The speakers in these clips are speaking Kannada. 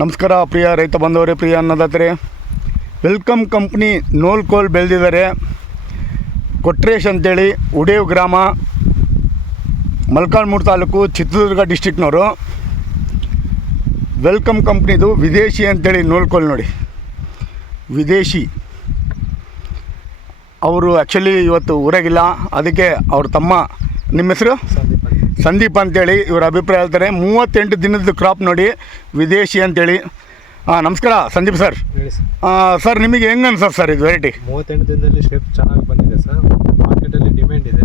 ನಮಸ್ಕಾರ ಪ್ರಿಯ ರೈತ ಬಂಧುವರೇ, ಪ್ರಿಯ ಅನ್ನದಾತರೆ. ವೆಲ್ಕಮ್ ಕಂಪ್ನಿ ನೋಲ್ಕೋಲ್ ಬೆಳೆದಿದ್ದಾರೆ. ಕೊಟ್ರೇಶ್ ಅಂತೇಳಿ ಉಡೇವ್ ಗ್ರಾಮ, ಮೊಳಕಾಲ್ಮೂರು ತಾಲೂಕು, ಚಿತ್ರದುರ್ಗ ಡಿಸ್ಟಿಕ್ನವರು. ವೆಲ್ಕಮ್ ಕಂಪ್ನಿದು ವಿದೇಶಿ ಅಂತೇಳಿ ನೋಲ್ಕೋಲ್ ನೋಡಿ, ವಿದೇಶಿ. ಅವರು ಆ್ಯಕ್ಚುಲಿ ಇವತ್ತು ಊರಾಗಿಲ್ಲ, ಅದಕ್ಕೆ ಅವ್ರ ತಮ್ಮ, ನಿಮ್ಮ ಹೆಸರು ಸಂದೀಪ್ ಅಂತೇಳಿ, ಇವ್ರ ಅಭಿಪ್ರಾಯ ಹೇಳ್ತಾರೆ. 38 ದಿನದ ಕ್ರಾಪ್ ನೋಡಿ, ವಿದೇಶಿ ಅಂತೇಳಿ. ನಮಸ್ಕಾರ ಸಂದೀಪ್ ಸರ್. ಸರ್ ನಿಮಗೆ ಹೆಂಗೆ ಅನ್ಸತ್ತೆ ಸರ್ ಇದು ವೆರೈಟಿ? 38 ದಿನದಲ್ಲಿ ಶೇಪ್ ಚೆನ್ನಾಗಿ ಬಂದಿದೆ ಸರ್. ಮಾರ್ಕೆಟಲ್ಲಿ ಡಿಮ್ಯಾಂಡ್ ಇದೆ,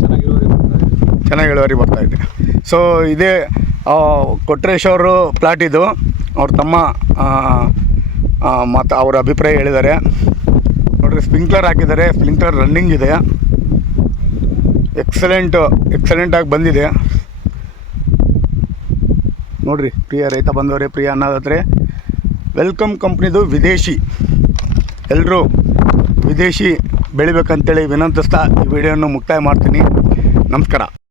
ಚೆನ್ನಾಗಿ ಇಳುವರಿ ಬರ್ತಾ ಇದೆ. ಸೊ ಇದೇ ಕೊಟ್ರೇಶ್ ಅವರು ಪ್ಲಾಟ್ ಇದು. ಅವ್ರ ತಮ್ಮ ಮತ್ತು ಅವ್ರ ಅಭಿಪ್ರಾಯ ಹೇಳಿದ್ದಾರೆ ನೋಡಿರಿ. ಸ್ಪ್ರಿಂಕ್ಲರ್ ಹಾಕಿದ್ದಾರೆ, ಸ್ಪ್ರಿಂಕ್ಲರ್ ರನ್ನಿಂಗ್ ಇದೆ. ಎಕ್ಸಲೆಂಟಾಗಿ ಬಂದಿದೆ ನೋಡಿರಿ. ಪ್ರಿಯ ರೈತ ಬಂದವರೇ, ಪ್ರಿಯ ಅನ್ನದಾತರೆ, ವೆಲ್ಕಮ್ ಕಂಪ್ನಿದು ವಿದೇಶಿ. ಎಲ್ಲರೂ ವಿದೇಶಿ ಬೆಳಿಬೇಕಂತೇಳಿ ವಿನಂತಿಸ್ತಾ ಈ ವಿಡಿಯೋನ ಮುಕ್ತಾಯ ಮಾಡ್ತೀನಿ. ನಮಸ್ಕಾರ.